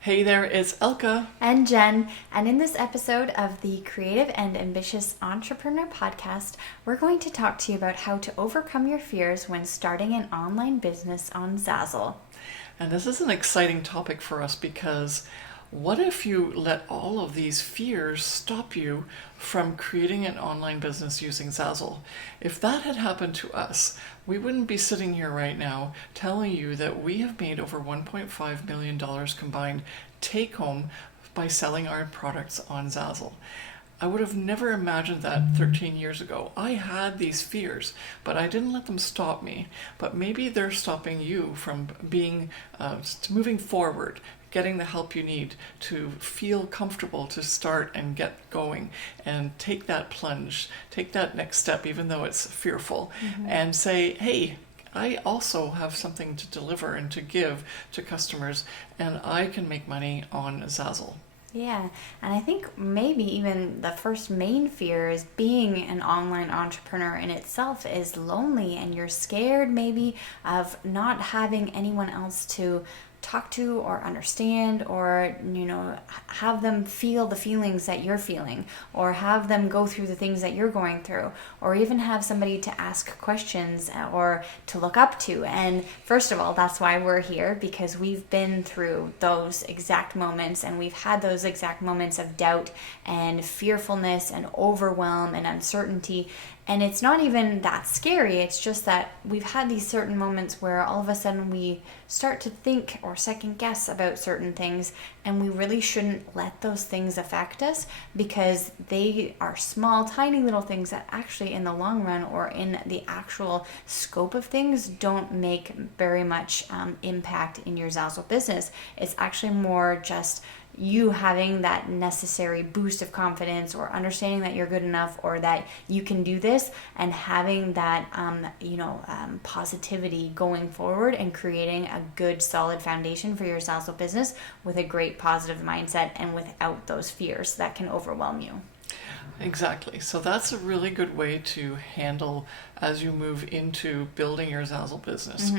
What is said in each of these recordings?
Hey there, it's Elke. And Jen, and in this episode of the Creative and Ambitious Entrepreneur podcast, we're going to talk to you about how to overcome your fears when starting an online business on Zazzle. And this is an exciting topic for us because what if you let all of these fears stop you from creating an online business using Zazzle? If that had happened to us, we wouldn't be sitting here right now telling you that we have made over $1.5 million combined take home by selling our products on Zazzle. I would have never imagined that 13 years ago. I had these fears, but I didn't let them stop me. But maybe they're stopping you from moving forward, getting the help you need to feel comfortable to start and get going and take that plunge, take that next step, even though it's fearful, and say, hey, I also have something to deliver and to give to customers, and I can make money on Zazzle. Yeah, and I think maybe even the first main fear is being an online entrepreneur in itself is lonely, and you're scared maybe of not having anyone else to talk to or understand, or have them feel the feelings that you're feeling, or have them go through the things that you're going through, or even have somebody to ask questions or to look up to. And first of all, that's why we're here, because we've been through those exact moments, and we've had those exact moments of doubt and fearfulness and overwhelm and uncertainty. And it's not even that scary. It's just that we've had these certain moments where all of a sudden we start to think or second guess about certain things, and we really shouldn't let those things affect us, because they are small, tiny little things that actually in the long run or in the actual scope of things don't make very much impact in your Zazzle business. It's actually more just you having that necessary boost of confidence, or understanding that you're good enough, or that you can do this, and having that positivity going forward and creating a good solid foundation for your Zazzle business with a great positive mindset and without those fears that can overwhelm you. Exactly. So that's a really good way to handle as you move into building your Zazzle business.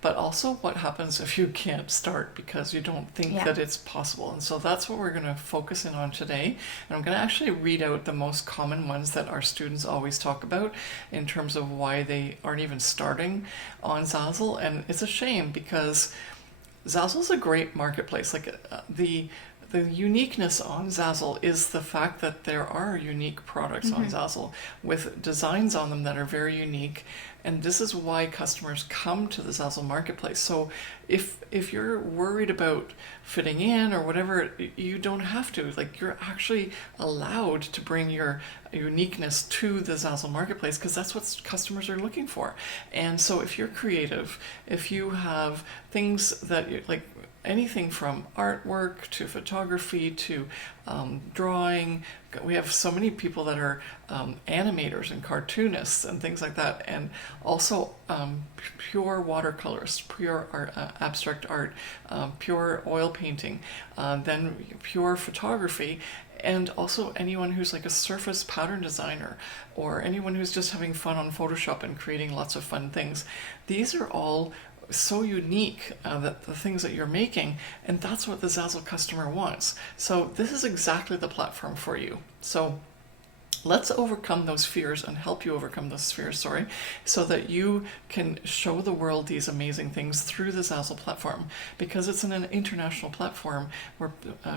But also, what happens if you can't start because you don't think that it's possible? And so that's what we're going to focus in on today. And I'm going to actually read out the most common ones that our students always talk about in terms of why they aren't even starting on Zazzle. And it's a shame, because Zazzle's a great marketplace. The uniqueness on Zazzle is the fact that there are unique products on Zazzle with designs on them that are very unique, and this is why customers come to the Zazzle marketplace. So if you're worried about fitting in or whatever, you don't have to. You're actually allowed to bring your uniqueness to the Zazzle marketplace, because that's what customers are looking for. And so if you're creative, if you have things that you like, anything from artwork to photography to drawing. We have so many people that are animators and cartoonists and things like that, and also pure watercolors, pure art, abstract art, pure oil painting, then pure photography, and also anyone who's like a surface pattern designer, or anyone who's just having fun on Photoshop and creating lots of fun things. These are all so unique, that the things that you're making, and that's what the Zazzle customer wants. So this is exactly the platform for you. So let's overcome those fears and help you overcome those fears, so that you can show the world these amazing things through the Zazzle platform, because it's an international platform where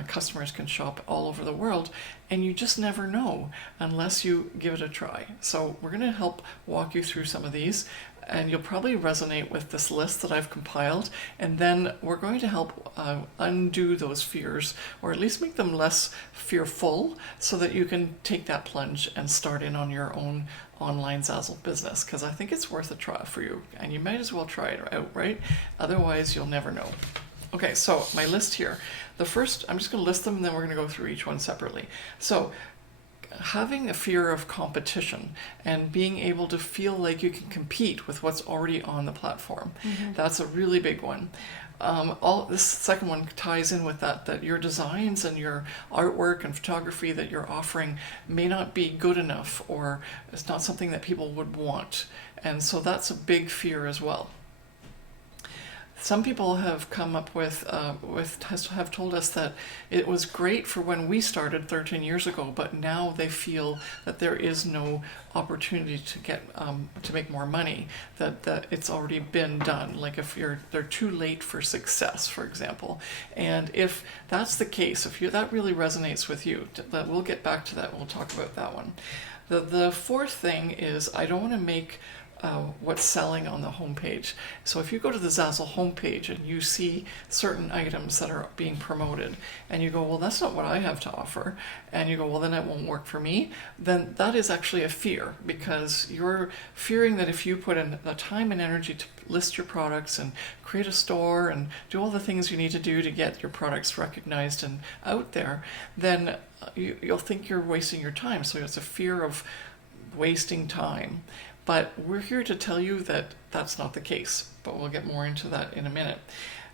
customers can shop all over the world, and you just never know unless you give it a try. So we're going to help walk you through some of these, and you'll probably resonate with this list that I've compiled, and then we're going to help undo those fears, or at least make them less fearful, so that you can take that plunge and start in on your own online Zazzle business, because I think it's worth a try for you, and you might as well try it out, right? Otherwise, you'll never know. Okay, so my list here. The first, I'm just going to list them, and then we're going to go through each one separately. So having a fear of competition and being able to feel like you can compete with what's already on the platform. That's a really big one. All this second one ties in with that your designs and your artwork and photography that you're offering may not be good enough, or it's not something that people would want. And so that's a big fear as well. some people have come up with have told us that it was great for when we started 13 years ago, but now they feel that there is no opportunity to get to make more money, that it's already been done. Like if they're too late for success, for example. And if that's the case, if that really resonates with you, we'll get back to that. We'll talk about that one. The fourth thing is, I don't want to make what's selling on the homepage. So if you go to the Zazzle homepage and you see certain items that are being promoted and you go, well, that's not what I have to offer, and you go, well, then it won't work for me, then that is actually a fear, because you're fearing that if you put in the time and energy to list your products and create a store and do all the things you need to do to get your products recognized and out there, then you'll think you're wasting your time. So it's a fear of wasting time. But we're here to tell you that that's not the case, but we'll get more into that in a minute.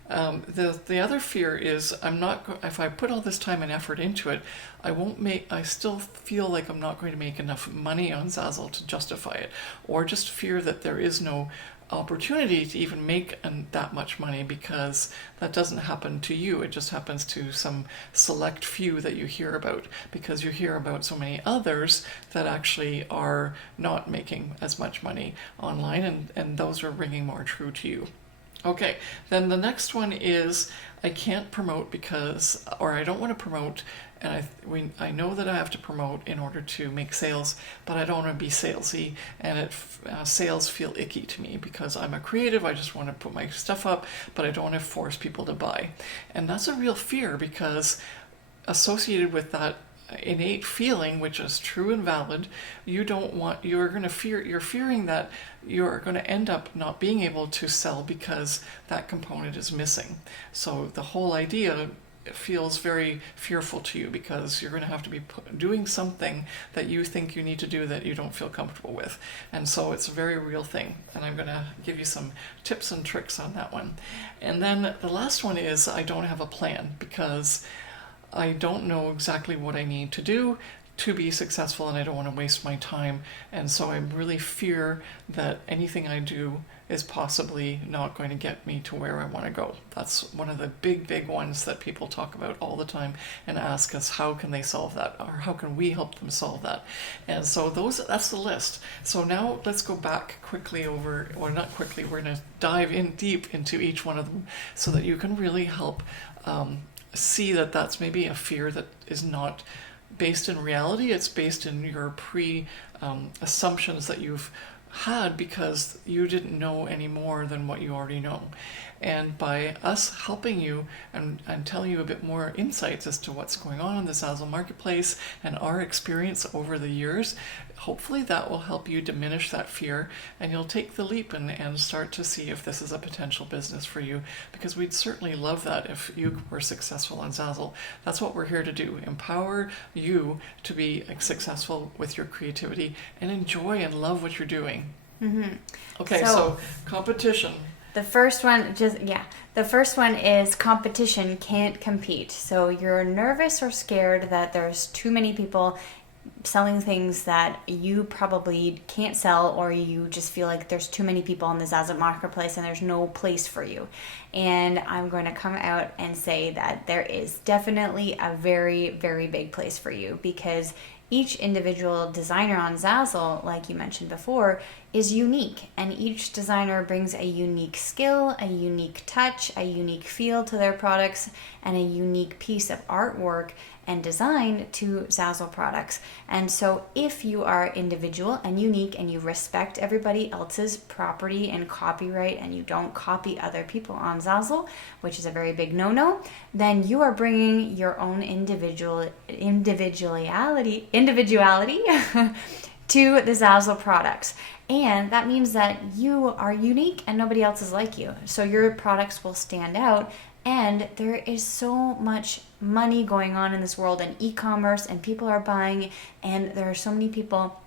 The other fear is, if I put all this time and effort into it, I still feel like I'm not going to make enough money on Zazzle to justify it, or just fear that there is no opportunity to even make that much money, because that doesn't happen to you. It just happens to some select few that you hear about, because you hear about so many others that actually are not making as much money online, and those are ringing more true to you. Okay, then the next one is, I can't promote or I don't want to promote, and I know that I have to promote in order to make sales, but I don't want to be salesy, and sales feel icky to me because I'm a creative. I just want to put my stuff up, but I don't want to force people to buy. And that's a real fear, because associated with that innate feeling, which is true and valid, you're fearing that you're going to end up not being able to sell because that component is missing. So the whole idea feels very fearful to you, because you're going to have to be doing something that you think you need to do that you don't feel comfortable with. And so it's a very real thing, and I'm going to give you some tips and tricks on that one. And then the last one is, I don't have a plan, because I don't know exactly what I need to do to be successful, and I don't want to waste my time. And so I really fear that anything I do is possibly not going to get me to where I want to go. That's one of the big ones that people talk about all the time and ask us, how can they solve that? Or how can we help them solve that? And so that's the list. So now let's go back quickly we're going to dive in deep into each one of them, so that you can really help see that that's maybe a fear that is not based in reality. It's based in your assumptions that you've had because you didn't know any more than what you already know. And by us helping you and telling you a bit more insights as to what's going on in the Zazzle marketplace and our experience over the years, hopefully that will help you diminish that fear, and you'll take the leap and start to see if this is a potential business for you, because we'd certainly love that if you were successful on Zazzle. That's what we're here to do, empower you to be successful with your creativity and enjoy and love what you're doing. Mm-hmm. Okay, so competition. The first one is competition can't compete. So you're nervous or scared that there's too many people selling things that you probably can't sell, or you just feel like there's too many people on the Zazzle marketplace and there's no place for you. And I'm going to come out and say that there is definitely a very, very big place for you, because each individual designer on Zazzle, like you mentioned before, is unique, and each designer brings a unique skill, a unique touch, a unique feel to their products, and a unique piece of artwork and design to Zazzle products. And so if you are individual and unique and you respect everybody else's property and copyright, and you don't copy other people on Zazzle, which is a very big no-no, then you are bringing your own individuality to the Zazzle products. And that means that you are unique and nobody else is like you. So your products will stand out. And there is so much money going on in this world, and e-commerce, and people are buying, and there are so many people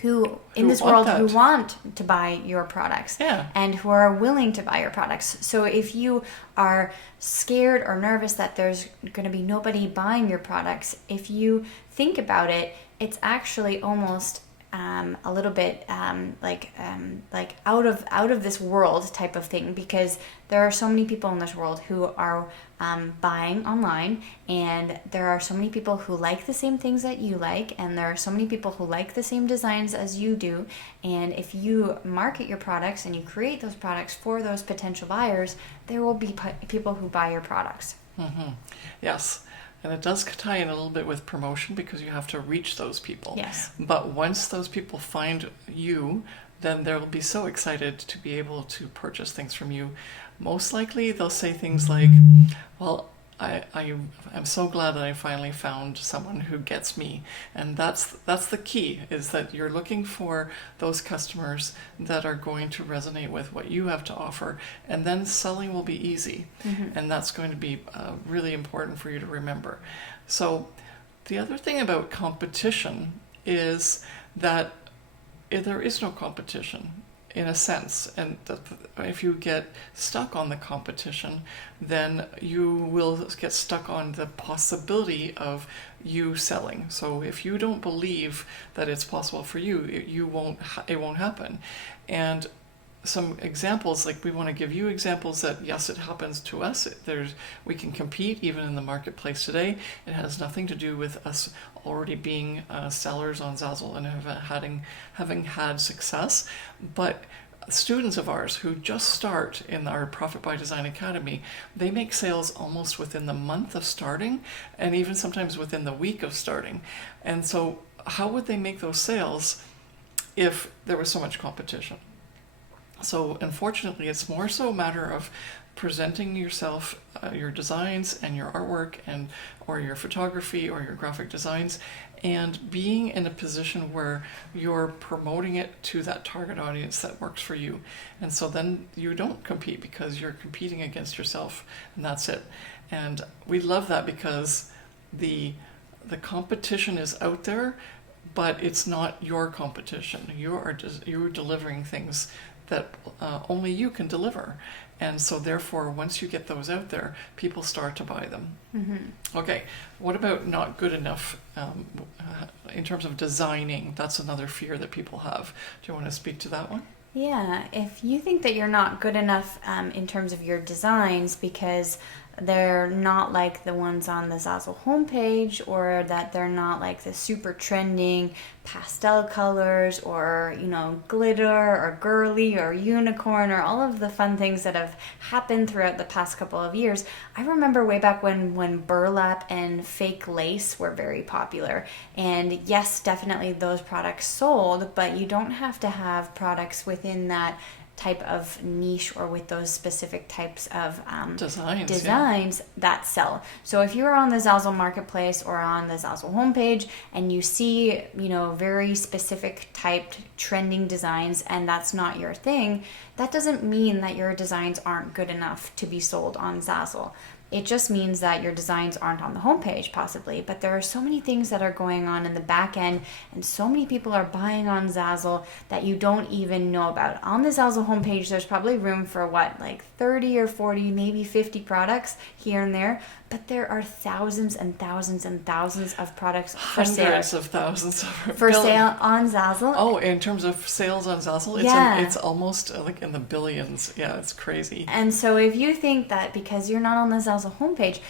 who want to buy your products, and who are willing to buy your products. So if you are scared or nervous that there's going to be nobody buying your products, if you think about it, it's actually almost a little bit like out of this world type of thing, because there are so many people in this world who are buying online, and there are so many people who like the same things that you like, and there are so many people who like the same designs as you do. And if you market your products and you create those products for those potential buyers, there will be people who buy your products. Mm-hmm. Yes. And it does tie in a little bit with promotion, because you have to reach those people. Yes. But once those people find you, then they'll be so excited to be able to purchase things from you. Most likely they'll say things like, well, I'm so glad that I finally found someone who gets me. And that's the key, is that you're looking for those customers that are going to resonate with what you have to offer, and then selling will be easy. Mm-hmm. And that's going to be really important for you to remember. So the other thing about competition is that there is no competition, in a sense, and if you get stuck on the competition, then you will get stuck on the possibility of you selling. So if you don't believe that it's possible for you, it won't happen. And some examples, like we want to give you examples that yes, it happens to us. We can compete even in the marketplace today. It has nothing to do with us already being sellers on Zazzle and having had success. But students of ours who just start in our Profit by Design Academy, they make sales almost within the month of starting, and even sometimes within the week of starting. And so how would they make those sales if there was so much competition? So unfortunately, it's more so a matter of presenting yourself, your designs and your artwork, or your photography or your graphic designs, and being in a position where you're promoting it to that target audience that works for you. And so then you don't compete, because you're competing against yourself, and that's it. And we love that, because the competition is out there, but it's not your competition. You're delivering things that only you can deliver. And so therefore, once you get those out there, people start to buy them. Mm-hmm. Okay, what about not good enough in terms of designing? That's another fear that people have. Do you want to speak to that one? Yeah, if you think that you're not good enough in terms of your designs because they're not like the ones on the Zazzle homepage, or that they're not like the super trending pastel colors, or glitter or girly or unicorn, or all of the fun things that have happened throughout the past couple of years. I remember way back when burlap and fake lace were very popular, and yes, definitely those products sold, but you don't have to have products within that type of niche or with those specific types of designs that sell. So if you're on the Zazzle marketplace or on the Zazzle homepage and you see, very specific typed trending designs, and that's not your thing, that doesn't mean that your designs aren't good enough to be sold on Zazzle. It just means that your designs aren't on the homepage, possibly, but there are so many things that are going on in the back end, and so many people are buying on Zazzle that you don't even know about. On the Zazzle homepage, there's probably room for 30 or 40, maybe 50 products here and there, but there are thousands and thousands and thousands of products for sale. Hundreds of thousands for sale on Zazzle. Oh, in terms of sales on Zazzle, it's almost like in the billions. Yeah, it's crazy. And so if you think that because you're not on the Zazzle homepage,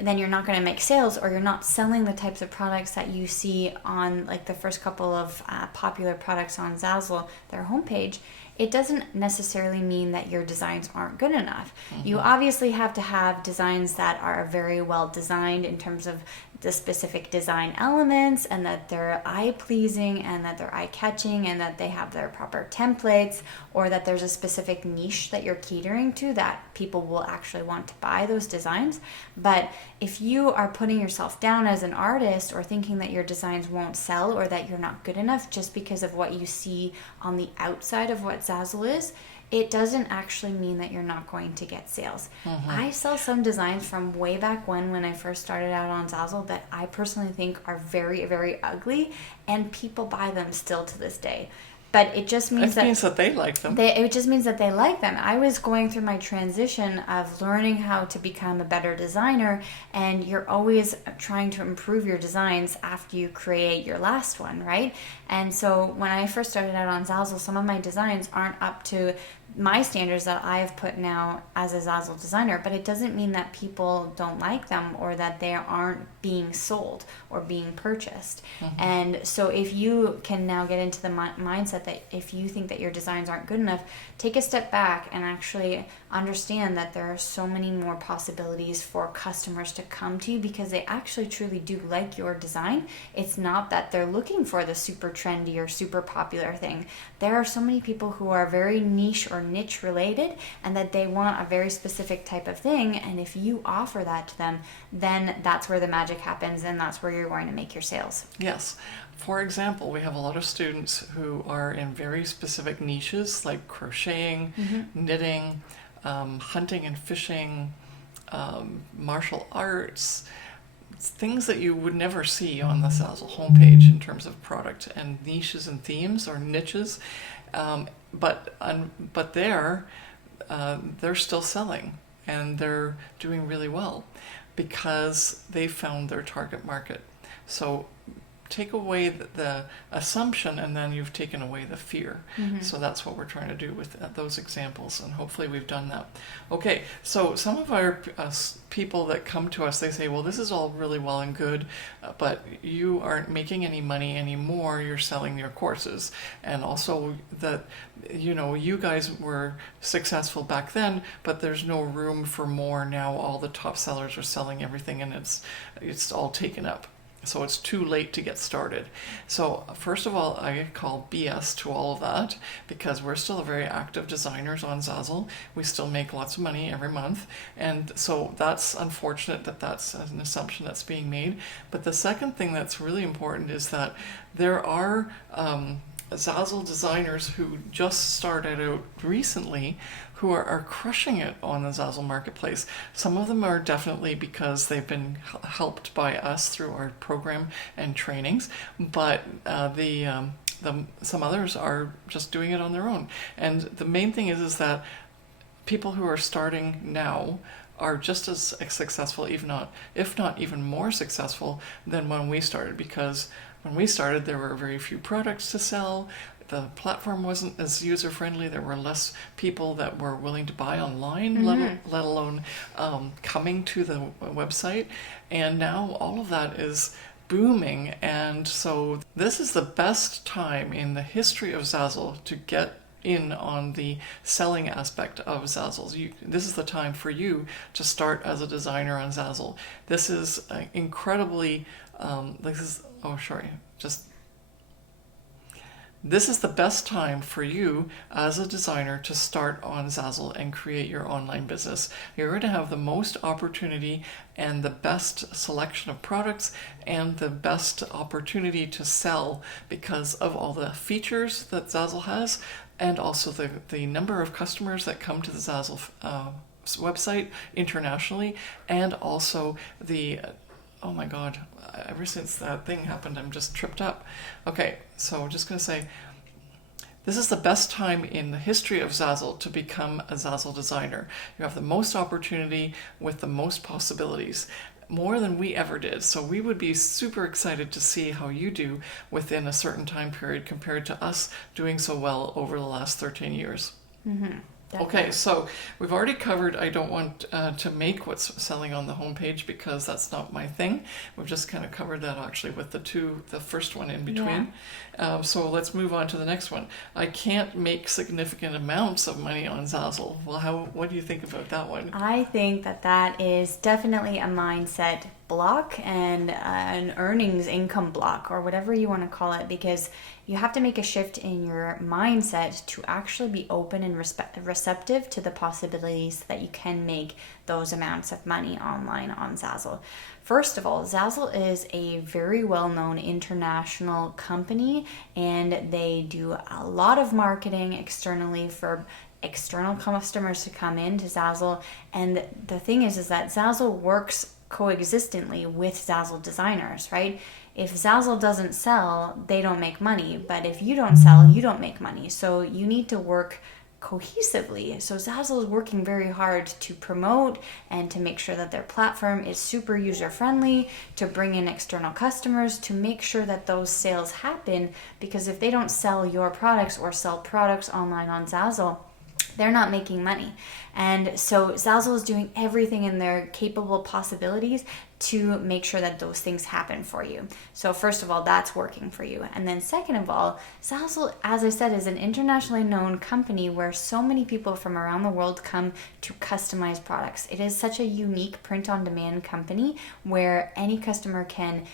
then you're not going to make sales, or you're not selling the types of products that you see on like the first couple of popular products on Zazzle, their homepage, it doesn't necessarily mean that your designs aren't good enough. Mm-hmm. You obviously have to have designs that are very well designed in terms of the specific design elements, and that they're eye-pleasing, and that they're eye-catching, and that they have their proper templates, or that there's a specific niche that you're catering to that people will actually want to buy those designs. But if you are putting yourself down as an artist, or thinking that your designs won't sell, or that you're not good enough just because of what you see on the outside of what Zazzle is, it doesn't actually mean that you're not going to get sales. Mm-hmm. I sell some designs from way back when I first started out on Zazzle that I personally think are very, very ugly, and people buy them still to this day. but it just means means that they like them. It just means that they like them. I was going through my transition of learning how to become a better designer, and you're always trying to improve your designs after you create your last one, right? And so when I first started out on Zazzle, some of my designs aren't up to my standards that I have put now as a Zazzle designer, but it doesn't mean that people don't like them or that they aren't being sold or being purchased. And so if you can now get into the mindset that if you think that your designs aren't good enough, take a step back and actually understand that there are so many more possibilities for customers to come to you because they actually truly do like your design. It's not that they're looking for the super trendy or super popular thing. There are so many people who are very niche or niche related and that they want a very specific type of thing, and if you offer that to them, then that's where the magic happens and that's where you're going to make your sales. Yes. For example, we have a lot of students who are in very specific niches like crocheting, knitting, hunting and fishing, martial arts, things that you would never see on the Zazzle homepage in terms of product and niches and themes or niches. But they're still selling and they're doing really well because they found their target market. So take away the assumption and then you've taken away the fear. So that's what we're trying to do with those examples, and hopefully we've done that. Okay, so some of our people that come to us, they say, well, this is all really well and good, but you aren't making any money anymore, you're selling your courses. And also that, you guys were successful back then, but there's no room for more now. All the top sellers are selling everything and it's all taken up. So it's too late to get started. So first of all, I call BS to all of that because we're still very active designers on Zazzle. We still make lots of money every month. And so that's unfortunate that that's an assumption that's being made. But the second thing that's really important is that there are Zazzle designers who just started out recently who are crushing it on the Zazzle marketplace. Some of them are definitely because they've been helped by us through our program and trainings, but some others are just doing it on their own. And the main thing is that people who are starting now are just as successful, if not even more successful than when we started, because when we started there were very few products to sell. The platform wasn't as user-friendly. There were less people that were willing to buy online, let alone coming to the website. And now all of that is booming. And so this is the best time in the history of Zazzle to get in on the selling aspect of Zazzle. This is the time for you to start as a designer on Zazzle. This is incredibly, This is the best time for you as a designer to start on Zazzle and create your online business. You're going to have the most opportunity and the best selection of products and the best opportunity to sell because of all the features that Zazzle has, and also the number of customers that come to the Zazzle website internationally, and also oh my God, ever since that thing happened, I'm just tripped up. Okay, so I'm just going to say, this is the best time in the history of Zazzle to become a Zazzle designer. You have the most opportunity with the most possibilities, more than we ever did. So we would be super excited to see how you do within a certain time period compared to us doing so well over the last 13 years. Okay, so we've already covered, I don't want to make what's selling on the homepage because that's not my thing. We've just kind of covered that actually with the first one in between. So let's move on to the next one. I can't make significant amounts of money on Zazzle. Well, what do you think about that one? I think that is definitely a mindset block and an earnings income block, or whatever you want to call it, because you have to make a shift in your mindset to actually be open and receptive to the possibilities that you can make those amounts of money online on Zazzle. First of all, Zazzle is a very well-known international company, and they do a lot of marketing externally for external customers to come into Zazzle. And the thing is that Zazzle works coexistently with Zazzle designers, right? If Zazzle doesn't sell, they don't make money. But if you don't sell, you don't make money. So you need to work cohesively. So Zazzle is working very hard to promote and to make sure that their platform is super user friendly, to bring in external customers, to make sure that those sales happen. Because if they don't sell your products or sell products online on Zazzle, they're not making money. And so Zazzle is doing everything in their capable possibilities to make sure that those things happen for you. So first of all, that's working for you. And then second of all, Zazzle, as I said, is an internationally known company where so many people from around the world come to customize products. It is such a unique print-on-demand company where any customer can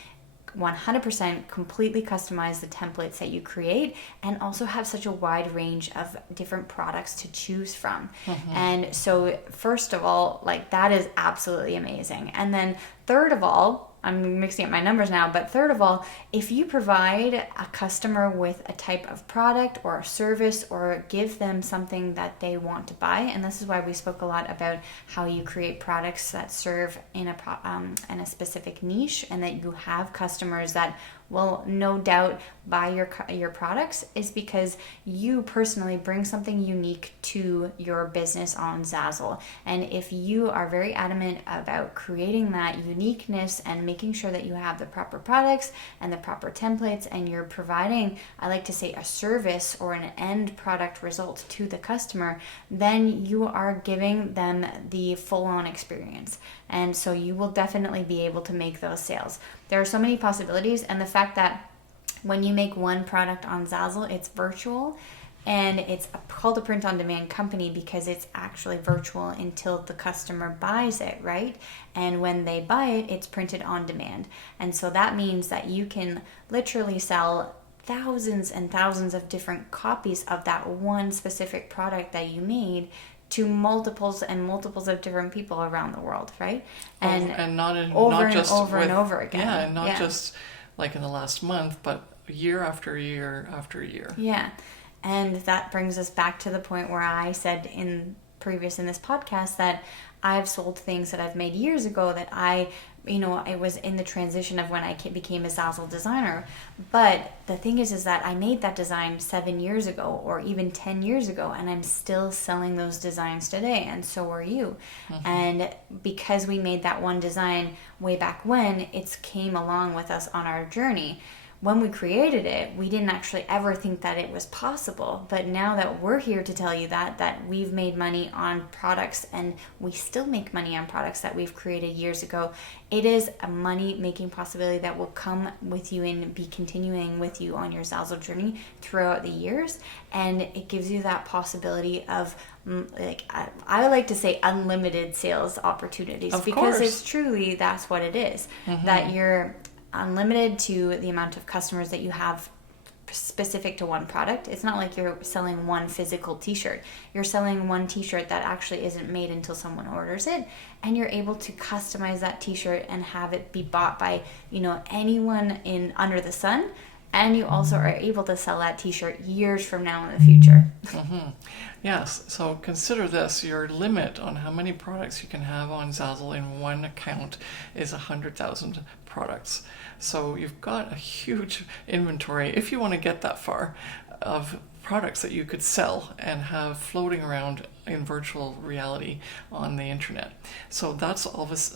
100% completely customize the templates that you create and also have such a wide range of different products to choose from. And so first of all, like, that is absolutely amazing. And then third of all, I'm mixing up my numbers now, but third of all, if you provide a customer with a type of product or a service or give them something that they want to buy, and this is why we spoke a lot about how you create products that serve in a specific niche, and that you have customers that will no doubt buy your products, is because you personally bring something unique to your business on Zazzle. And if you are very adamant about creating that uniqueness and making sure that you have the proper products and the proper templates, and you're providing, I like to say, a service or an end product result to the customer, then you are giving them the full-on experience. And so you will definitely be able to make those sales. There are so many possibilities, and the fact that when you make one product on Zazzle, it's virtual, and it's called a print-on-demand company because it's actually virtual until the customer buys it, right? And when they buy it, it's printed on demand. And so that means that you can literally sell thousands and thousands of different copies of that one specific product that you made to multiples and multiples of different people around the world, right? And not just over and over again. Yeah, and not just like in the last month, but year after year after year. Yeah, and that brings us back to the point where I said in this podcast that I've sold things that I've made years ago that it was in the transition of when I became a Zazzle designer. But the thing is that I made that design 7 years ago or even 10 years ago, and I'm still selling those designs today, and so are you. And because we made that one design way back when, it came along with us on our journey. When we created it, we didn't actually ever think that it was possible. But now that we're here to tell you that we've made money on products, and we still make money on products that we've created years ago, it is a money-making possibility that will come with you and be continuing with you on your Zazzle journey throughout the years. And it gives you that possibility of, I like to say, unlimited sales opportunities. Of because course. it's truly, that's what it is. That you're unlimited to the amount of customers that you have specific to one product. It's not like you're selling one physical t-shirt. You're selling one t-shirt that actually isn't made until someone orders it, and you're able to customize that t-shirt and have it be bought by anyone under the sun. And you also are able to sell that t-shirt years from now in the future. Yes, so consider this. Your limit on how many products you can have on Zazzle in one account is 100,000 products. So you've got a huge inventory, if you want to get that far, of products that you could sell and have floating around in virtual reality on the internet. So that's all this,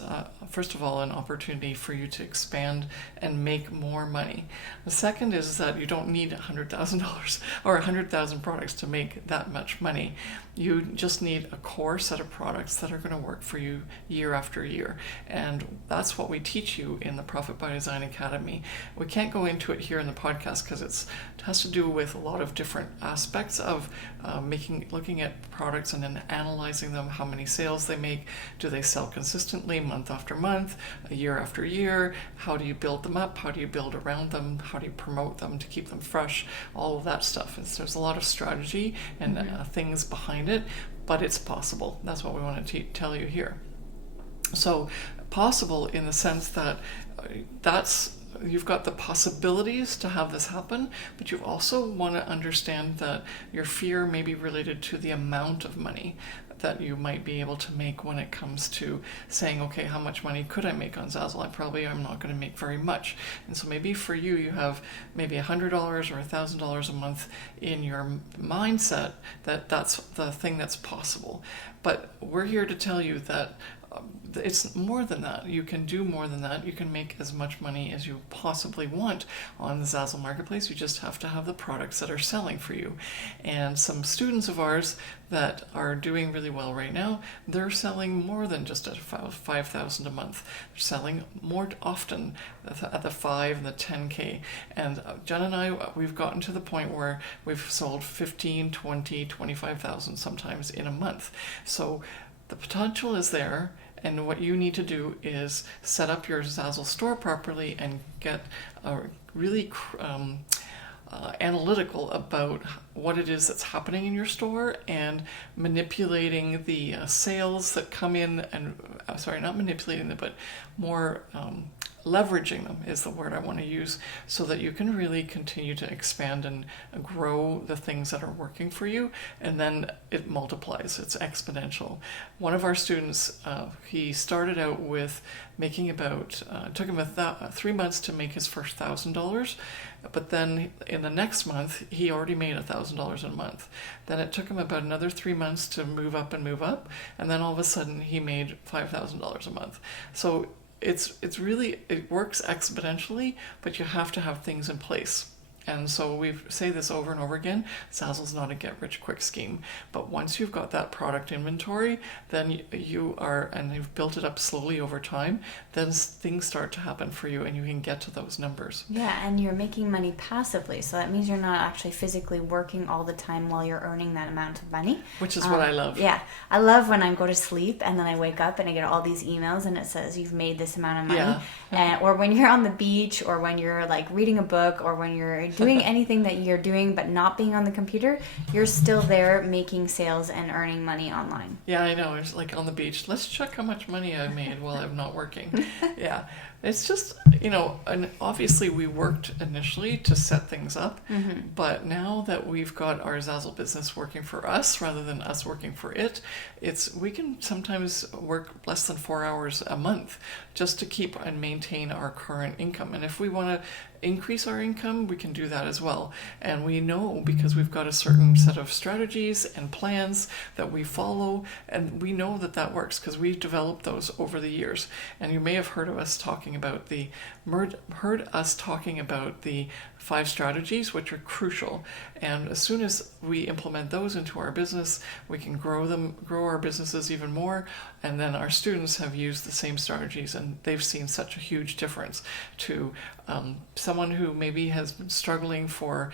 first of all, an opportunity for you to expand and make more money. The second is that you don't need $100,000 or 100,000 products to make that much money. You just need a core set of products that are going to work for you year after year. And that's what we teach you in the Profit by Design Academy. We can't go into it here in the podcast because it has to do with a lot of different aspects of looking at products and then analyzing them, how many sales they make, do they sell consistently month after month, year after year, how do you build them up, how do you build around them, how do you promote them to keep them fresh, all of that stuff. There's a lot of strategy and things behind it, but it's possible. That's what we want to tell you here. So possible in the sense that you've got the possibilities to have this happen, but you also want to understand that your fear may be related to the amount of money that you might be able to make when it comes to saying, okay, how much money could I make on Zazzle? I'm not going to make very much. And so maybe for you, you have maybe $100 or $1,000 a month in your mindset that's the thing that's possible. But we're here to tell you that it's more than that. You can do more than that. You can make as much money as you possibly want on the Zazzle marketplace. You just have to have the products that are selling for you. And some students of ours that are doing really well right now, they're selling more than just at $5,000 a month. They're selling more often at the 5 and the 10K. And Jen and I, we've gotten to the point where we've sold 15, 20, 25,000 sometimes in a month. So the potential is there. And what you need to do is set up your Zazzle store properly and get really analytical about what it is that's happening in your store and manipulating the sales that come in, and not manipulating them, but more leveraging them is the word I want to use, so that you can really continue to expand and grow the things that are working for you, and then it multiplies. It's exponential. One of our students, he started out with making about, it took him 3 months to make his first $1,000, but then in the next month, he already made $1,000 a month. Then it took him about another 3 months to move up, and then all of a sudden he made $5,000 a month. So it's really, it works exponentially, but you have to have things in place. And so we say this over and over again, Zazzle's not a get-rich-quick scheme. But once you've got that product inventory, then you've built it up slowly over time, then things start to happen for you and you can get to those numbers. Yeah, and you're making money passively. So that means you're not actually physically working all the time while you're earning that amount of money. Which is what I love. Yeah. I love when I go to sleep and then I wake up and I get all these emails and it says you've made this amount of money. Yeah. Or when you're on the beach, or when you're like reading a book, or when you're doing anything that you're doing but not being on the computer, you're still there making sales and earning money online. Yeah, I know. It's like on the beach, let's check how much money I made while I'm not working. Yeah. It's just, and obviously we worked initially to set things up, but now that we've got our Zazzle business working for us rather than us working for it, we can sometimes work less than 4 hours a month just to keep and maintain our current income. And if we want to increase our income, we can do that as well. And we know, because we've got a certain set of strategies and plans that we follow, and we know that works because we've developed those over the years. And you may have heard us talking about the 5 strategies, which are crucial. And as soon as we implement those into our business, we can grow our businesses even more. And then our students have used the same strategies, and they've seen such a huge difference to someone who maybe has been struggling for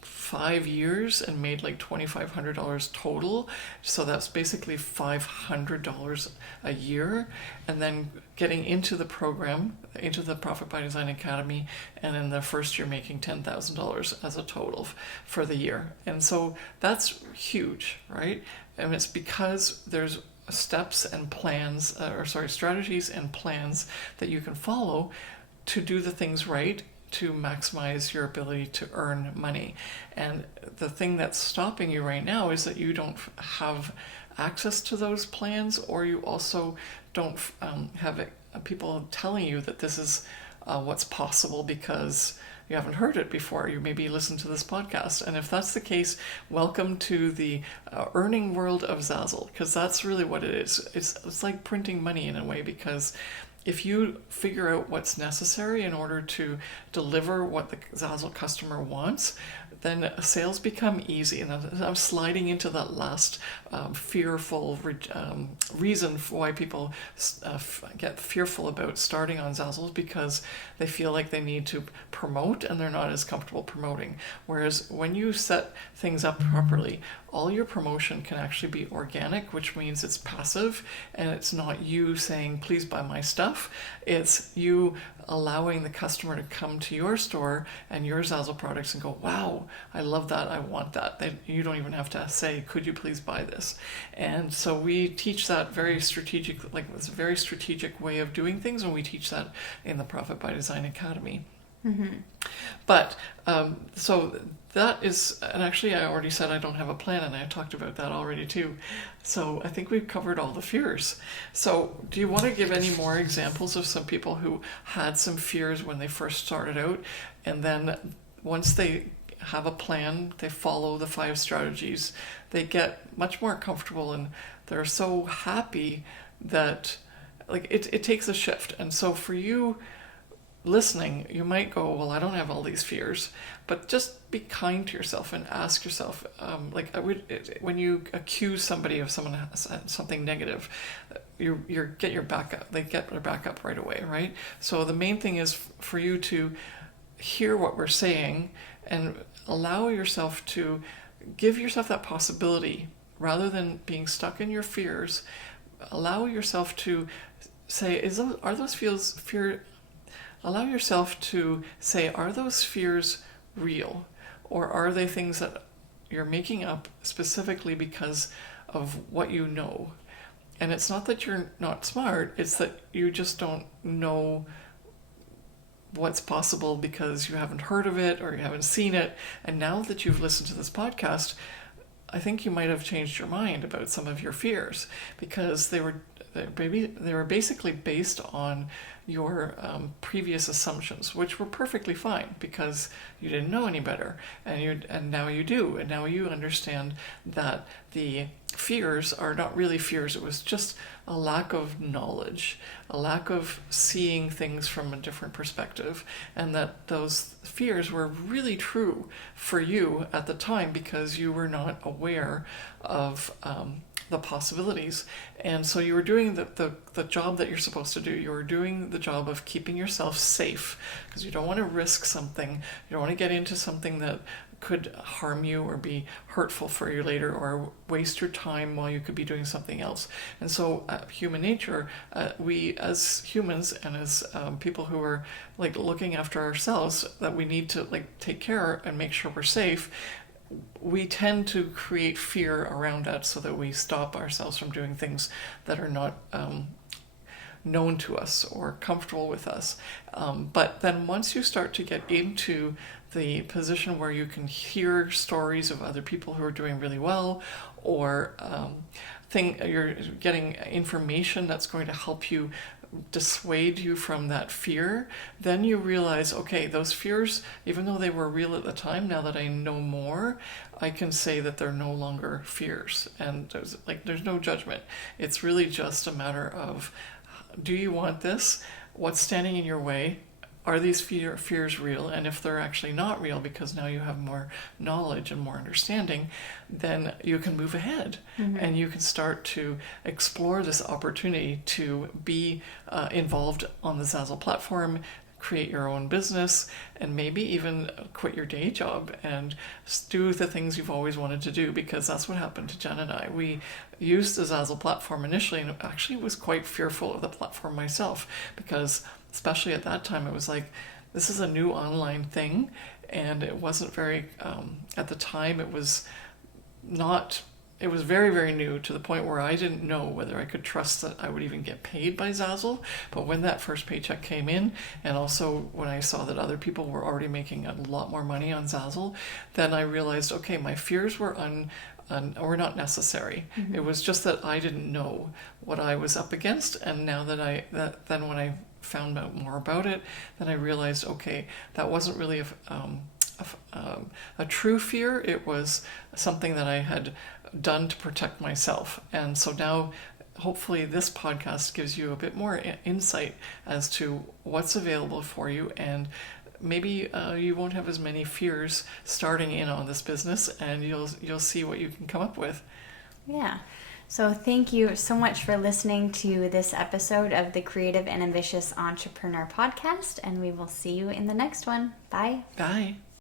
5 years and made like $2,500 total. So that's basically $500 a year. And then getting into the program, into the Profit by Design Academy, and in the first year making $10,000 as a total for the year. And so that's huge, right? And it's because there's steps and plans, strategies and plans that you can follow to do the things right, to maximize your ability to earn money. And the thing that's stopping you right now is that you don't have access to those plans, or you also don't have people telling you that this is what's possible because you haven't heard it before. You maybe listened to this podcast. And if that's the case, welcome to the earning world of Zazzle, because that's really what it is. It's like printing money in a way, because if you figure out what's necessary in order to deliver what the Zazzle customer wants, then sales become easy. And I'm sliding into that last fearful reason for why people get fearful about starting on Zazzle, because they feel like they need to promote and they're not as comfortable promoting. Whereas when you set things up properly, all your promotion can actually be organic, which means it's passive, and it's not you saying, please buy my stuff. It's you allowing the customer to come to your store and your Zazzle products and go, wow, I love that, I want that. You don't even have to say, could you please buy this? And so we teach that very strategic, it's a very strategic way of doing things, and we teach that in the Profit by Design Academy. But so that is, and actually I already said I don't have a plan, and I talked about that already too. So I think we've covered all the fears. So do you want to give any more examples of some people who had some fears when they first started out, and then once they have a plan, they follow the 5 strategies, they get much more comfortable, and they're so happy that like it takes a shift. And so for you listening, you might go, well, I don't have all these fears, but just be kind to yourself and ask yourself, when you accuse somebody of something negative, you get your back up. They get their back up right away, right? So the main thing is for you to hear what we're saying and allow yourself to give yourself that possibility rather than being stuck in your fears. Allow yourself to say, allow yourself to say, are those fears real? Or are they things that you're making up specifically because of what you know? And it's not that you're not smart, it's that you just don't know what's possible because you haven't heard of it or you haven't seen it. And now that you've listened to this podcast, I think you might have changed your mind about some of your fears, because they were basically based on your previous assumptions, which were perfectly fine because you didn't know any better, and now you do, and now you understand that the fears are not really fears. It was just a lack of knowledge, a lack of seeing things from a different perspective, and that those fears were really true for you at the time because you were not aware of the possibilities. And so you were doing the job that you're supposed to do. You were doing the job of keeping yourself safe, because you don't want to risk something. You don't want to get into something that could harm you or be hurtful for you later, or waste your time while you could be doing something else. And so human nature, we as humans and as people who are like looking after ourselves, that we need to like take care and make sure we're safe, we tend to create fear around that so that we stop ourselves from doing things that are not known to us or comfortable with us. But then once you start to get into the position where you can hear stories of other people who are doing really well, or you're getting information that's going to help you dissuade you from that fear, then you realize, okay, those fears, even though they were real at the time, now that I know more, I can say that they're no longer fears. And there's no judgment. It's really just a matter of, do you want this? What's standing in your way? Are these fears real? And if they're actually not real, because now you have more knowledge and more understanding, then you can move ahead. And you can start to explore this opportunity to be involved on the Zazzle platform, create your own business, and maybe even quit your day job and do the things you've always wanted to do, because that's what happened to Jen and I. We used the Zazzle platform initially, and actually was quite fearful of the platform myself, because especially at that time, it was like, this is a new online thing, and it wasn't very, at the time, it was very, very new, to the point where I didn't know whether I could trust that I would even get paid by Zazzle. But when that first paycheck came in, and also when I saw that other people were already making a lot more money on Zazzle, then I realized, okay, my fears were not necessary. It was just that I didn't know what I was up against, and now that then when I found out more about it, then I realized, okay, that wasn't really a true fear. It was something that I had done to protect myself. And so now, hopefully, this podcast gives you a bit more insight as to what's available for you, and maybe you won't have as many fears starting in on this business, and you'll see what you can come up with. Yeah. So thank you so much for listening to this episode of the Creative and Ambitious Entrepreneur Podcast, and we will see you in the next one. Bye. Bye.